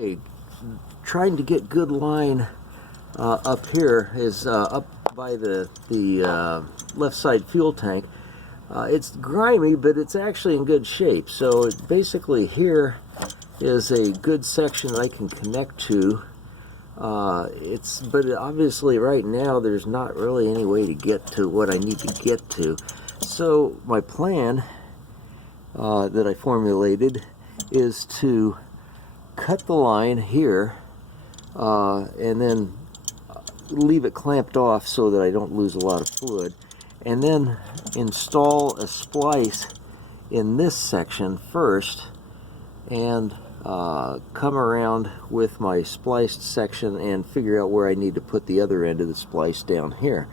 Okay, trying to get good line up here is up by the left side fuel tank. It's grimy, but it's actually in good shape. So basically here is a good section that I can connect to. But obviously right now there's not really any way to get to what I need to get to. So my plan that I formulated is to cut the line here and then leave it clamped off so that I don't lose a lot of fluid, and then install a splice in this section first and come around with my spliced section and figure out where I need to put the other end of the splice down here.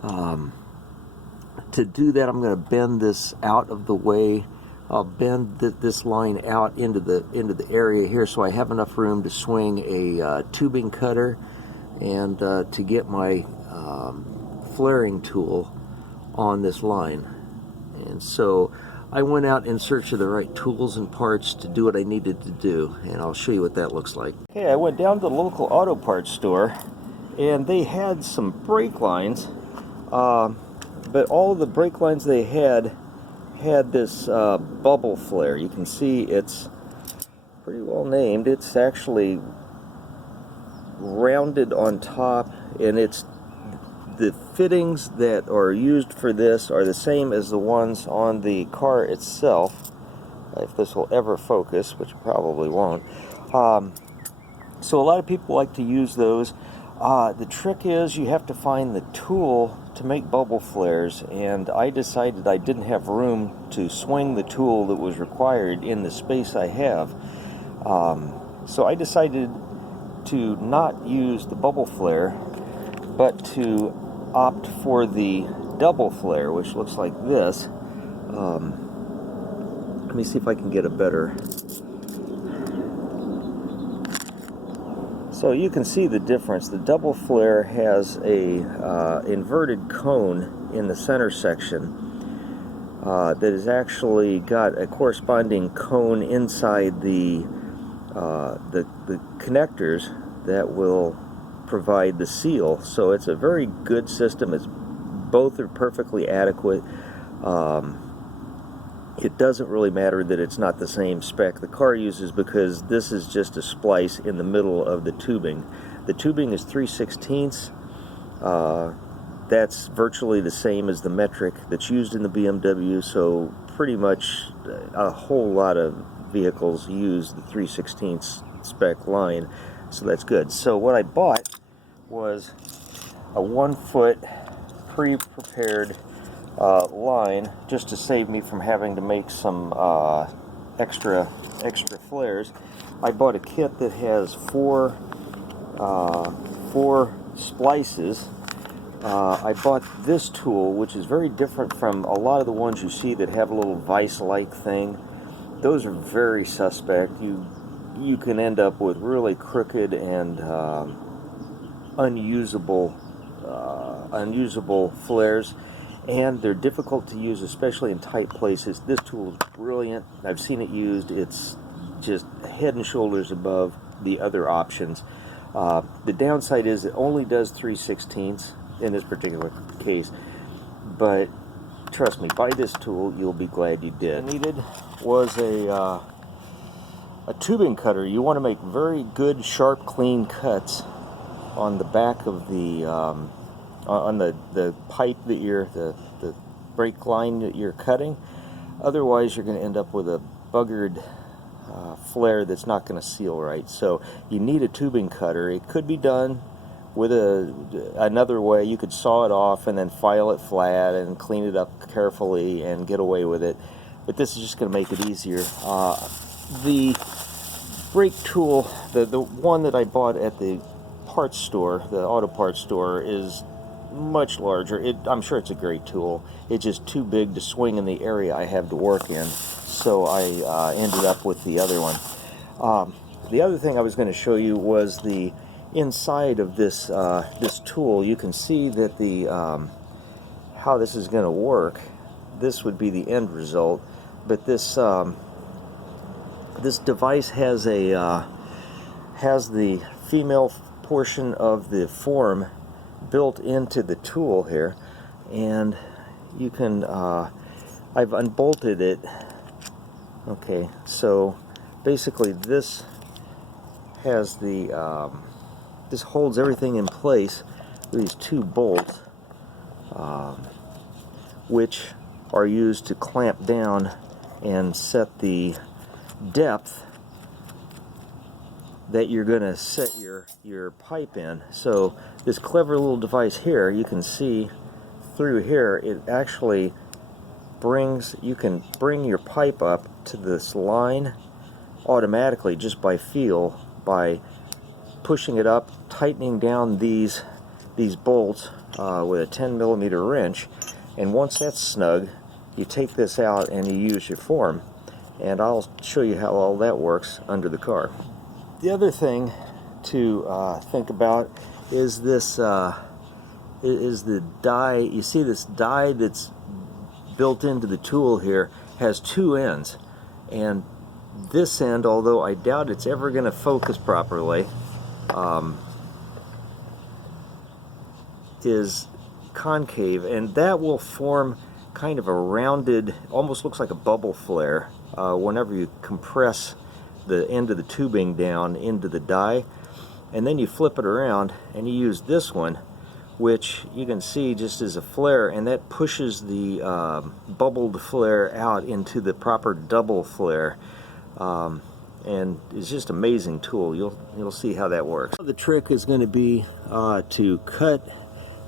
To do that, I'm going to bend this out of the way. I'll bend this line out into the area here so I have enough room to swing a tubing cutter and to get my flaring tool on this line. And so I went out in search of the right tools and parts to do what I needed to do, and I'll show you what that looks like. Okay, I went down to the local auto parts store and they had some brake lines, but all of the brake lines they had this bubble flare. You can see it's pretty well named. It's actually rounded on top, and the fittings that are used for this are the same as the ones on the car itself, if this will ever focus, which probably won't. So a lot of people like to use those. The trick is you have to find the tool to make bubble flares, and I decided I didn't have room to swing the tool that was required in the space I have. So I decided to not use the bubble flare, but to opt for the double flare, which looks like this. Let me see if I can get a better... So you can see the difference. The double flare has a inverted cone in the center section that has actually got a corresponding cone inside the connectors that will provide the seal. So it's a very good system. Both are perfectly adequate. It doesn't really matter that it's not the same spec the car uses, because this is just a splice in the middle of the tubing. The tubing is 3/16. That's virtually the same as the metric that's used in the BMW, so pretty much a whole lot of vehicles use the 3/16 spec line, so that's good. So what I bought was a 1 foot pre-prepared line, just to save me from having to make some extra flares. I bought a kit that has four splices. I bought this tool, which is very different from a lot of the ones you see that have a little vise-like thing. Those are very suspect. You can end up with really crooked and unusable flares, and they're difficult to use, especially in tight places. This tool is brilliant. I've seen it used. It's just head and shoulders above the other options. The downside is it only does 3/16 in this particular case, but trust me, buy this tool, you'll be glad you did. What I needed was a tubing cutter. You want to make very good, sharp, clean cuts on the back of the on the pipe that the brake line that you're cutting. Otherwise, you're going to end up with a buggered flare that's not going to seal right. So you need a tubing cutter. It could be done with another way. You could saw it off and then file it flat and clean it up carefully and get away with it. But this is just going to make it easier. The brake tool, the one that I bought at the parts store, the auto parts store, is much larger. I'm sure it's a great tool. It's just too big to swing in the area I have to work in, so I ended up with the other one. The other thing I was going to show you was the inside of this this tool. You can see that the how this is going to work. This would be the end result, but this this device has a has the female portion of the form built into the tool here, and you can I've unbolted it. Okay, so basically this has the this holds everything in place with these two bolts, which are used to clamp down and set the depth that you're going to set your pipe in. So this clever little device here, you can see through here, it actually brings, you can bring your pipe up to this line automatically just by feel, by pushing it up, tightening down these bolts with a 10mm wrench, and once that's snug, you take this out and you use your form. And I'll show you how all that works under the car. The other thing to think about is this is the die. You see this die that's built into the tool here has two ends, and this end, although I doubt it's ever going to focus properly, is concave, and that will form kind of a rounded, almost looks like a bubble flare whenever you compress the end of the tubing down into the die, and then you flip it around and you use this one, which you can see just as a flare, and that pushes the bubbled flare out into the proper double flare, and it's just an amazing tool. You'll see how that works. The trick is going to be to cut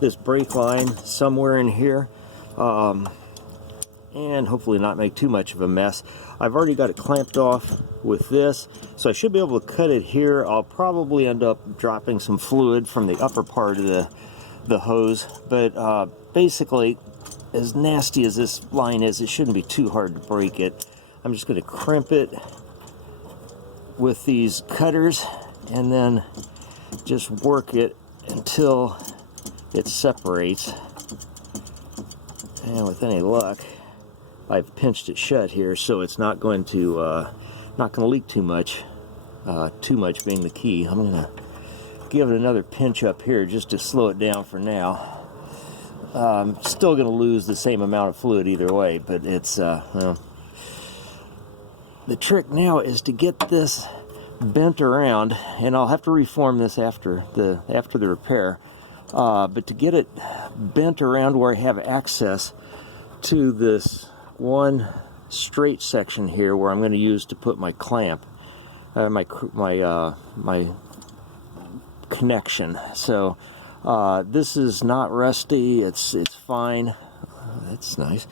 this brake line somewhere in here, and hopefully not make too much of a mess. I've already got it clamped off with this, so I should be able to cut it here. I'll probably end up dropping some fluid from the upper part of the hose, but basically, as nasty as this line is, it shouldn't be too hard to break it. I'm just going to crimp it with these cutters and then just work it until it separates, and with any luck I've pinched it shut here, so it's not going to leak too much. Too much being the key. I'm going to give it another pinch up here just to slow it down for now. I'm still going to lose the same amount of fluid either way, but it's well, the trick now is to get this bent around, and I'll have to reform this after the repair. But to get it bent around where I have access to this one straight section here, where I'm going to use to put my clamp, my connection. So this is not rusty. It's fine. That's nice.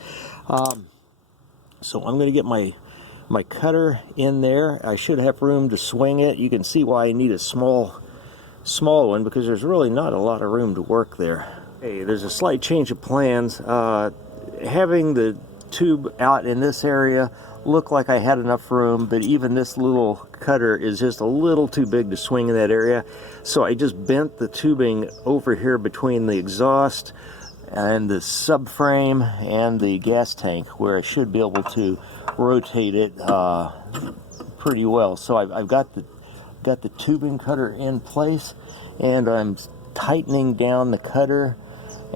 So I'm going to get my cutter in there. I should have room to swing it. You can see why I need a small one, because there's really not a lot of room to work there. Hey, there's a slight change of plans. Having the tube out in this area looked like I had enough room, but even this little cutter is just a little too big to swing in that area. So I just bent the tubing over here between the exhaust and the subframe and the gas tank, where I should be able to rotate it pretty well. So I've got the tubing cutter in place, and I'm tightening down the cutter,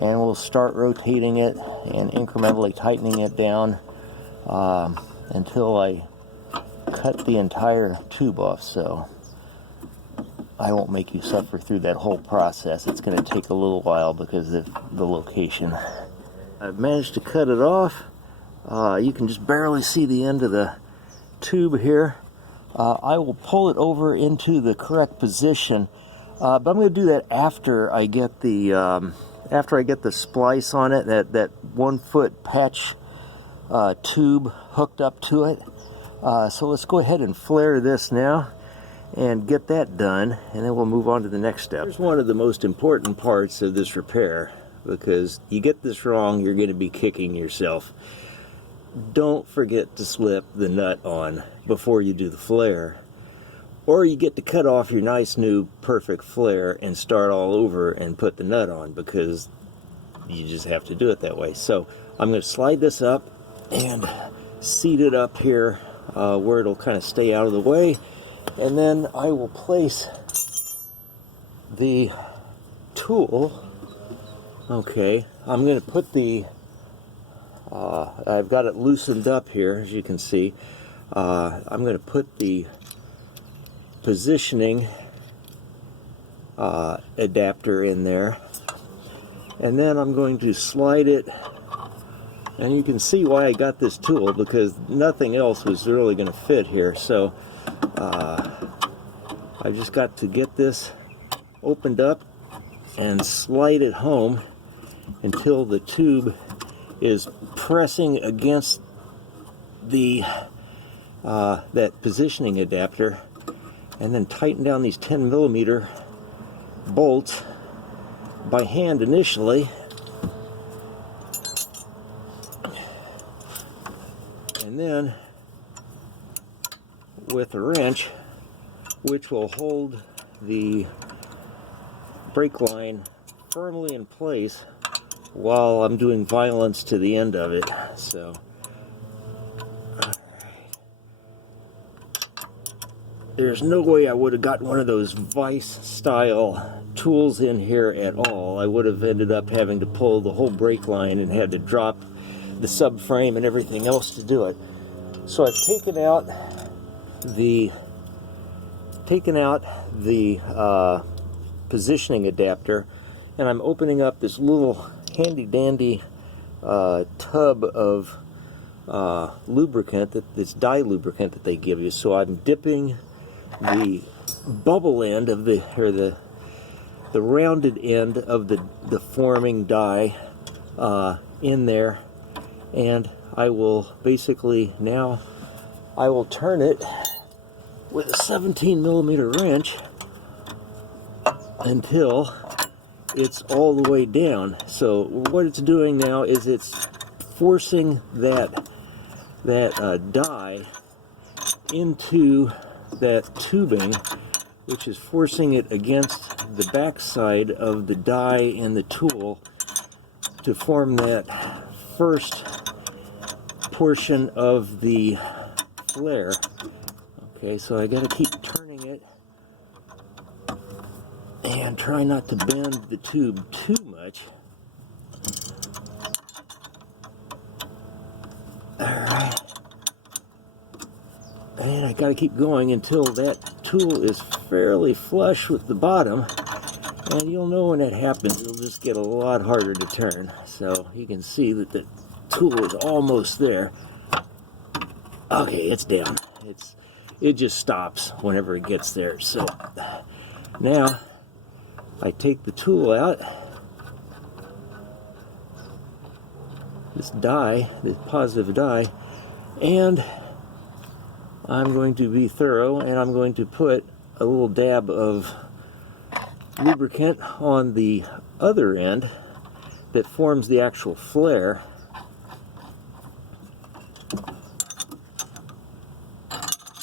and we'll start rotating it and incrementally tightening it down until I cut the entire tube off. So I won't make you suffer through that whole process. It's going to take a little while because of the location. I've managed to cut it off. You can just barely see the end of the tube here. I will pull it over into the correct position, but I'm going to do that after I get the splice on it, that 1 foot patch tube hooked up to it. So let's go ahead and flare this now and get that done, and then we'll move on to the next step. Here's one of the most important parts of this repair, because you get this wrong, you're going to be kicking yourself. Don't forget to slip the nut on before you do the flare, or you get to cut off your nice new perfect flare and start all over and put the nut on, because you just have to do it that way. So I'm going to slide this up and seat it up here where it'll kind of stay out of the way, and then I will place the tool, okay, I'm going to put the, I've got it loosened up here, as you can see. I'm going to put the positioning adapter in there, and then I'm going to slide it, and you can see why I got this tool, because nothing else was really going to fit here. So I just got to get this opened up and slide it home until the tube is pressing against the that positioning adapter, and then tighten down these 10mm bolts by hand initially, and then with a wrench, which will hold the brake line firmly in place while I'm doing violence to the end of it. So there's no way I would have gotten one of those vise-style tools in here at all. I would have ended up having to pull the whole brake line and had to drop the subframe and everything else to do it. So I've taken out the positioning adapter, and I'm opening up this little handy-dandy tub of lubricant, this dye lubricant that they give you. So I'm dipping the bubble end of the rounded end of the forming die in there, and I will basically now turn it with a 17mm wrench until it's all the way down. So what it's doing now is it's forcing that die into that tubing, which is forcing it against the back side of the die in the tool to form that first portion of the flare. Okay, so I gotta keep turning it and try not to bend the tube too much. Alright. And I gotta keep going until that tool is fairly flush with the bottom. And you'll know when that happens, it'll just get a lot harder to turn. So you can see that the tool is almost there. Okay, it's down. It just stops whenever it gets there. So now I take the tool out, this die, this positive die, and I'm going to be thorough, and I'm going to put a little dab of lubricant on the other end that forms the actual flare,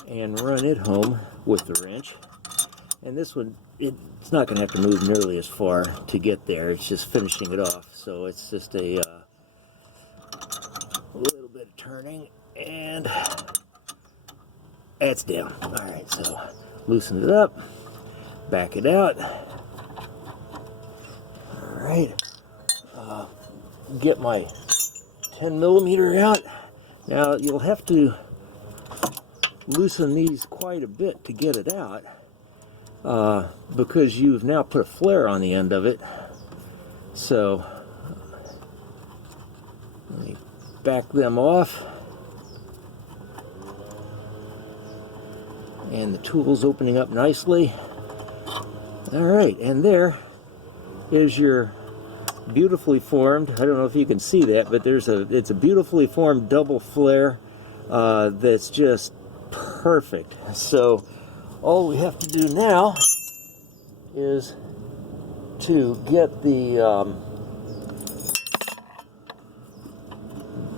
and run it home with the wrench. And this one, it's not going to have to move nearly as far to get there. It's just finishing it off. So it's just a little bit of turning, and that's down. Alright, so loosen it up, back it out. Alright, get my 10mm out. Now you'll have to loosen these quite a bit to get it out, because you've now put a flare on the end of it. So let me back them off, and the tool's opening up nicely. Alright, and there is your beautifully formed, I don't know if you can see that, but it's a beautifully formed double flare that's just perfect. So all we have to do now is to get the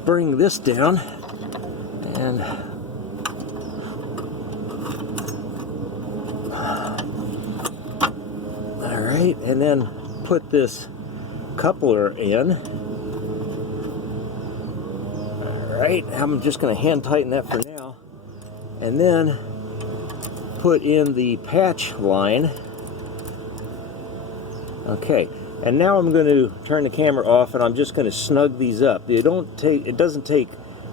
bring this down, and alright, and then put this coupler in. Alright, I'm just going to hand tighten that for now, and then put in the patch line Okay, and now I'm going to turn the camera off, and I'm just going to snug these up. It doesn't take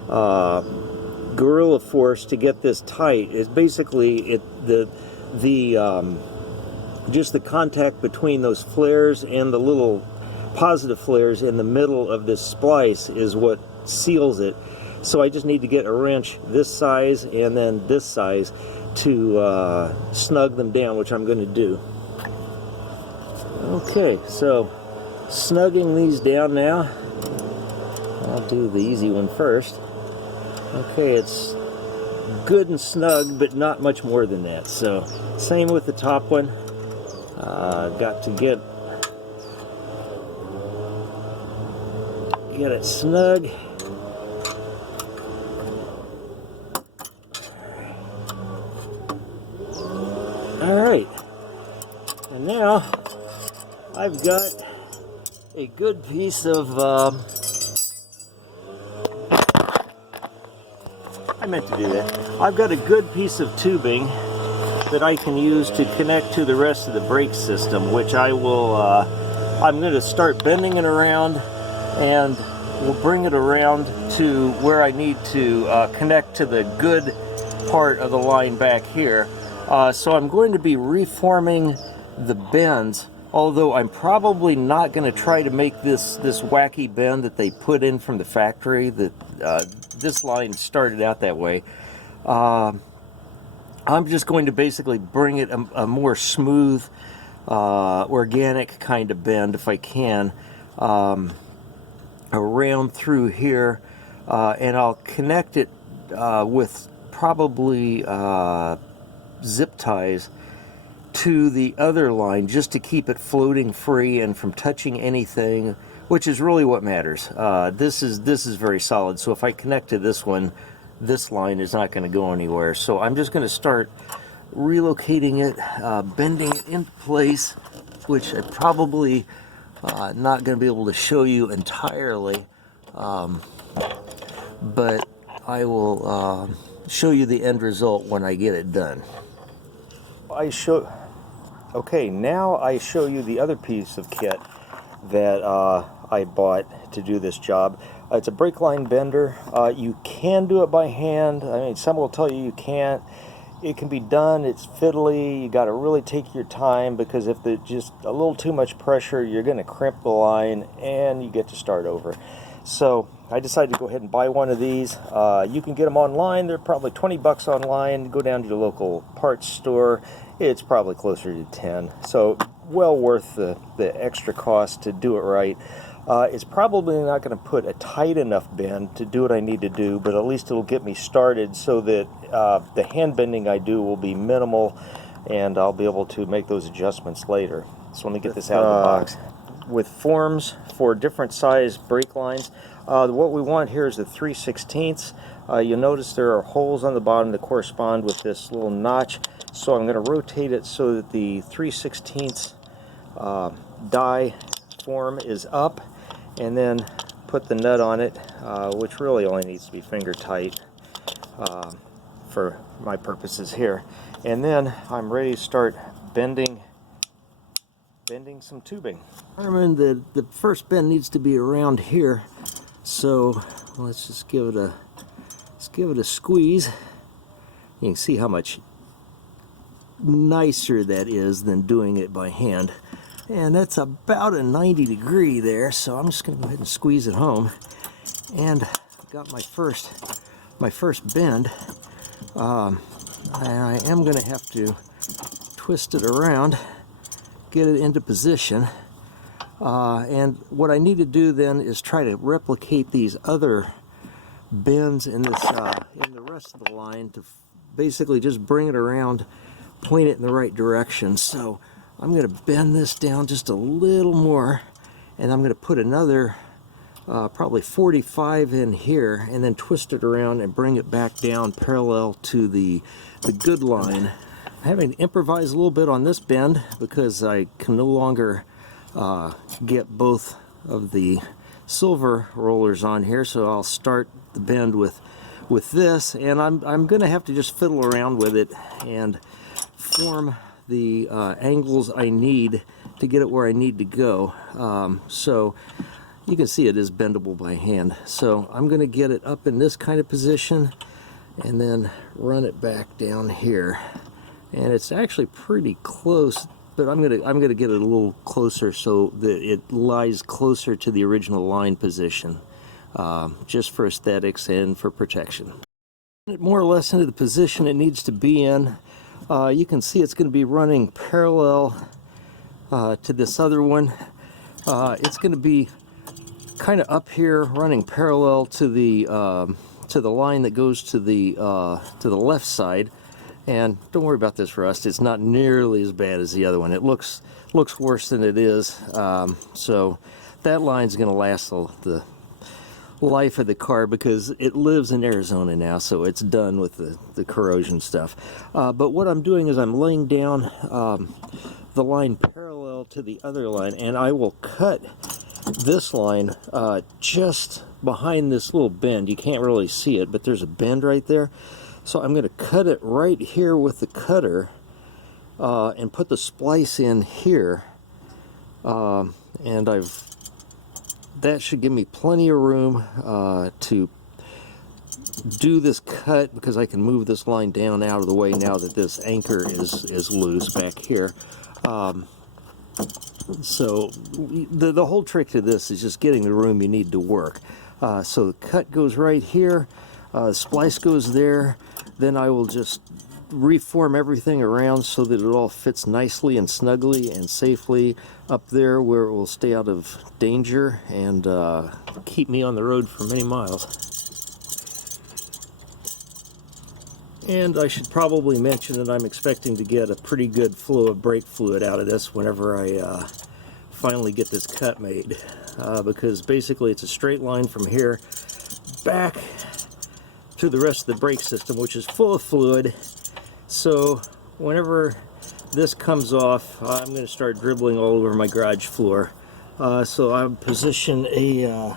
guerrilla force to get this tight. It's basically just the contact between those flares and the little positive flares in the middle of this splice is what seals it. So I just need to get a wrench this size and then this size to snug them down, which I'm going to do. Okay, so snugging these down now. I'll do the easy one first. Okay, it's good and snug, but not much more than that. So same with the top one. Got to get it snug. All right, and now I've got a good piece of I meant to do that. I've got a good piece of tubing that I can use to connect to the rest of the brake system, which I will I'm going to start bending it around, and we'll bring it around to where I need to connect to the good part of the line back here. So I'm going to be reforming the bends, although I'm probably not going to try to make this wacky bend that they put in from the factory. That this line started out that way. I'm just going to basically bring it a more smooth, organic kind of bend, if I can, around through here, and I'll connect it with probably zip ties to the other line, just to keep it floating free and from touching anything, which is really what matters. This is very solid, so if I connect to this one, this line is not going to go anywhere. So I'm just going to start relocating it, bending it into place, which I probably not going to be able to show you entirely, but I will show you the end result when I get it done. Okay, now I show you the other piece of kit that I bought to do this job. It's a brake line bender. You can do it by hand. I mean, some will tell you you can't. It can be done. It's fiddly. You got to really take your time, because if there's just a little too much pressure, you're going to crimp the line and you get to start over. So I decided to go ahead and buy one of these. You can get them online. They're probably 20 bucks online. Go down to your local parts store. It's probably closer to 10. So well worth the extra cost to do it right. It's probably not going to put a tight enough bend to do what I need to do, but at least it'll get me started so that the hand bending I do will be minimal, and I'll be able to make those adjustments later. So let me get this out of the box. With forms for different size brake lines, what we want here is the 3/16. You'll notice there are holes on the bottom that correspond with this little notch, so I'm going to rotate it so that the 3/16 die form is up, and then put the nut on it, which really only needs to be finger tight for my purposes here. And then I'm ready to start bending some tubing. The first bend needs to be around here, so let's just give it a squeeze. You can see how much nicer that is than doing it by hand. And that's about a 90-degree there, so I'm just going to go ahead and squeeze it home. And I've got my first bend. And I am going to have to twist it around, get it into position. And what I need to do then is try to replicate these other bends in this in the rest of the line, to basically just bring it around, point it in the right direction. So I'm going to bend this down just a little more, and I'm going to put another probably 45 in here, and then twist it around and bring it back down parallel to the good line. I'm having to improvise a little bit on this bend because I can no longer get both of the silver rollers on here, so I'll start the bend with this, and I'm going to have to just fiddle around with it and form the angles I need to get it where I need to go. So you can see it is bendable by hand. So I'm going to get it up in this kind of position and then run it back down here. And it's actually pretty close, but I'm gonna get it a little closer so that it lies closer to the original line position, just for aesthetics and for protection. It more or less into the position it needs to be in. You can see it's going to be running parallel to this other one. It's going to be kind of up here, running parallel to the line that goes to the left side. And don't worry about this rust. It's not nearly as bad as the other one. It looks worse than it is. So that line's going to last the life of the car because it lives in Arizona now, so it's done with the corrosion stuff. But what I'm doing is I'm laying down the line parallel to the other line, and I will cut this line just behind this little bend. You can't really see it, but there's a bend right there. So I'm going to cut it right here with the cutter and put the splice in here. And that should give me plenty of room to do this cut, because I can move this line down out of the way now that this anchor is loose back here. So the whole trick to this is just getting the room you need to work. So the cut goes right here, splice goes there, then I will just reform everything around so that it all fits nicely and snugly and safely up there where it will stay out of danger and keep me on the road for many miles. And I should probably mention that I'm expecting to get a pretty good flow of brake fluid out of this whenever I finally get this cut made, because basically it's a straight line from here back to the rest of the brake system, which is full of fluid. So whenever this comes off, I'm going to start dribbling all over my garage floor. So I'll position a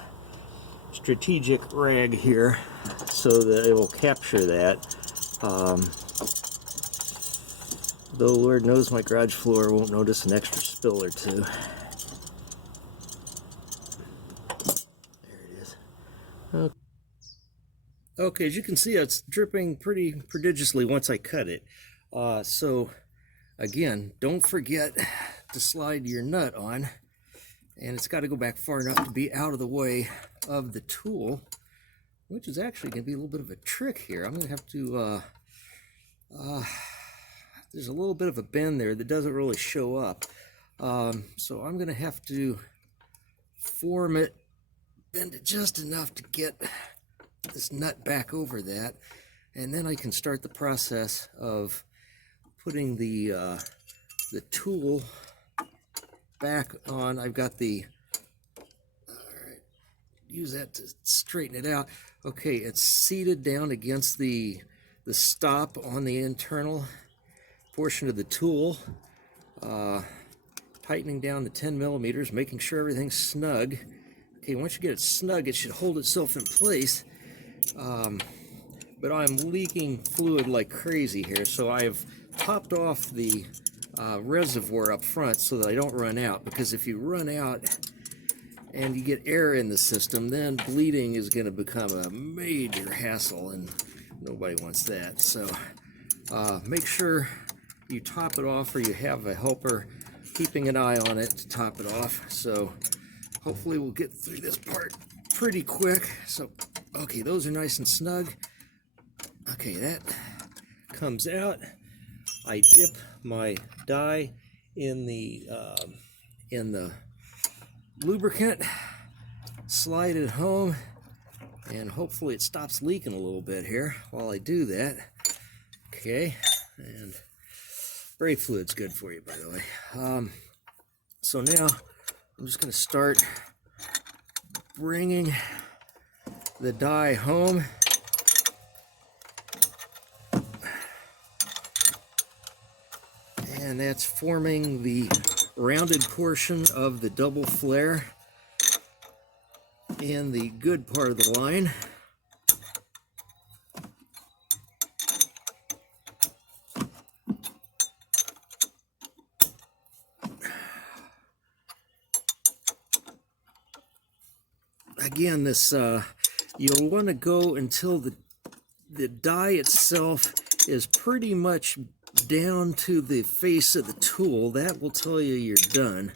strategic rag here so that it will capture that. Though Lord knows my garage floor won't notice an extra spill or two. There it is. Okay, as you can see, it's dripping pretty prodigiously once I cut it. So again, don't forget to slide your nut on, and it's got to go back far enough to be out of the way of the tool, which is actually going to be a little bit of a trick here. I'm going to have to, there's a little bit of a bend there that doesn't really show up. So I'm going to have to form it, bend it just enough to get this nut back over that, and then I can start the process of putting the tool back on. I've got the, alright, use that to straighten it out. Okay, it's seated down against the stop on the internal portion of the tool, tightening down the 10 millimeters, making sure everything's snug. Okay, once you get it snug, it should hold itself in place. But I'm leaking fluid like crazy here, so I've topped off the reservoir up front so that I don't run out, because if you run out and you get air in the system, then bleeding is going to become a major hassle, and nobody wants that. So make sure you top it off, or you have a helper keeping an eye on it to top it off. So hopefully we'll get through this part pretty quick. So okay, those are nice and snug. Okay, that comes out. I dip my die in the lubricant, slide it home, and hopefully it stops leaking a little bit here while I do that. Okay, and brake fluid's good for you, by the way. So now I'm just going to start bringing the die home. And that's forming the rounded portion of the double flare and the good part of the line. again, this you'll want to go until the die itself is pretty much down to the face of the tool. That will tell you you're done,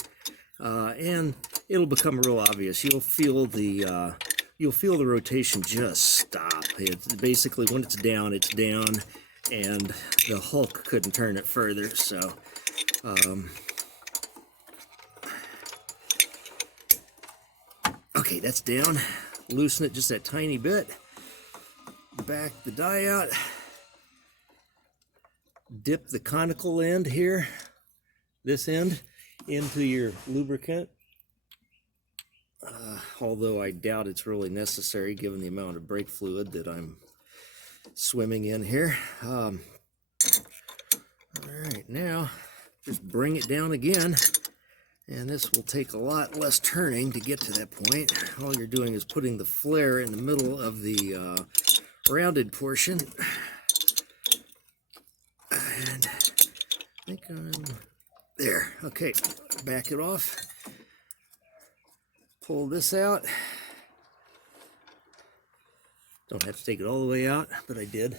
and it'll become real obvious. You'll feel the rotation just stop. It's basically, when it's down, and the Hulk couldn't turn it further. So okay, that's down. Loosen it just that tiny bit. Back the die out. Dip the conical end here, this end, into your lubricant. Although I doubt it's really necessary given the amount of brake fluid that I'm swimming in here. All right, now just bring it down again, and this will take a lot less turning to get to that point. All you're doing is putting the flare in the middle of the rounded portion. And I think I'm there. Okay, back it off. Pull this out. Don't have to take it all the way out, but I did.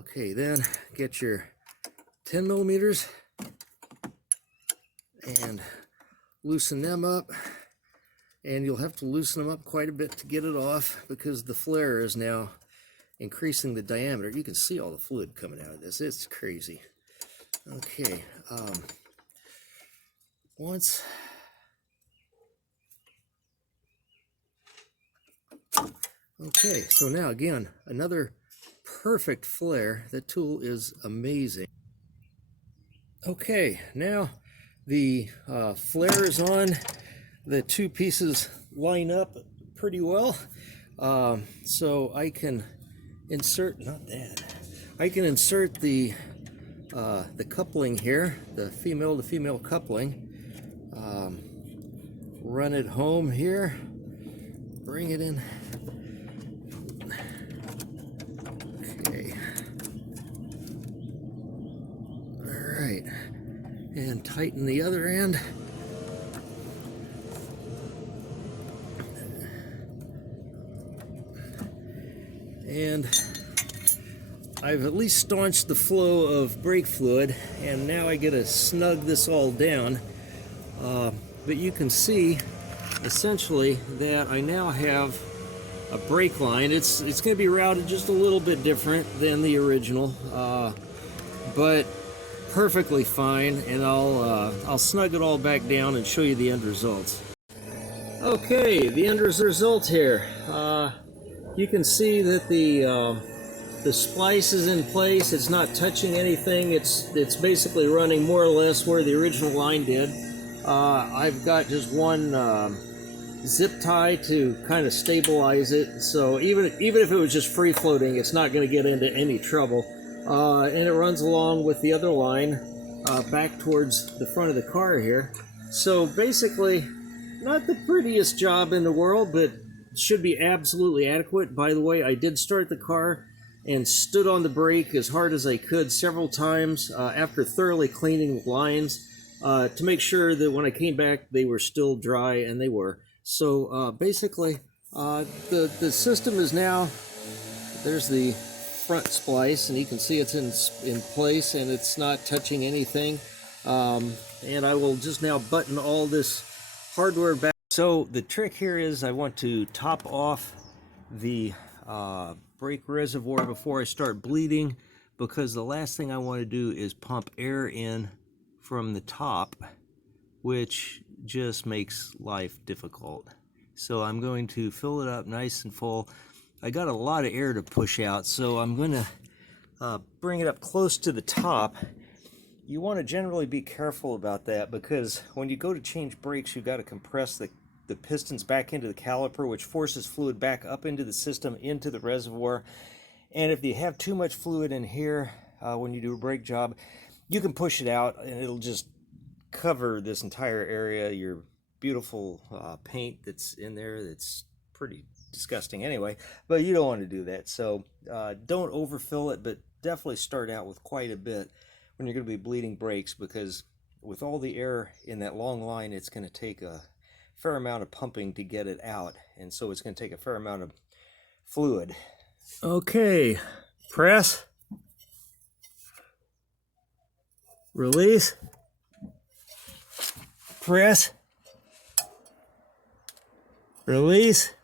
Okay, then get your 10 millimeters and loosen them up. And you'll have to loosen them up quite a bit to get it off, because the flare is now increasing the diameter. You can see all the fluid coming out of this. It's crazy. Okay, okay, so now again, another perfect flare. The tool is amazing. Okay, now the flare is on. The two pieces line up pretty well. So I can insert, I can insert the coupling here, the female to female coupling. Run it home here, bring it in. Okay. All right, and tighten the other end. And I've at least staunched the flow of brake fluid, and now I get to snug this all down. But you can see essentially that I now have a brake line. It's going to be routed just a little bit different than the original, but perfectly fine. And I'll snug it all back down and show you the end results. Okay, the end result here. You can see that the splice is in place. It's not touching anything. It's basically running more or less where the original line did. I've got just one zip tie to kind of stabilize it. So even if it was just free floating, it's not going to get into any trouble. And it runs along with the other line back towards the front of the car here. So basically, not the prettiest job in the world, but should be absolutely adequate. By the way, I did start the car and stood on the brake as hard as I could several times after thoroughly cleaning the lines to make sure that when I came back they were still dry, and they were. So basically the system is now, there's the front splice, and you can see it's in place and it's not touching anything. And I will just now button all this hardware back. So the trick here is I want to top off the brake reservoir before I start bleeding, because the last thing I want to do is pump air in from the top, which just makes life difficult. So I'm going to fill it up nice and full. I got a lot of air to push out, so I'm going to bring it up close to the top. You want to generally be careful about that, because when you go to change brakes, you've got to compress the pistons back into the caliper, which forces fluid back up into the system, into the reservoir. And if you have too much fluid in here when you do a brake job, you can push it out and it'll just cover this entire area. Your beautiful paint that's in there, that's pretty disgusting anyway, but you don't want to do that. So don't overfill it, but definitely start out with quite a bit when you're going to be bleeding brakes, because with all the air in that long line, it's going to take a fair amount of pumping to get it out, and so it's going to take a fair amount of fluid. Okay, press, release, press, release,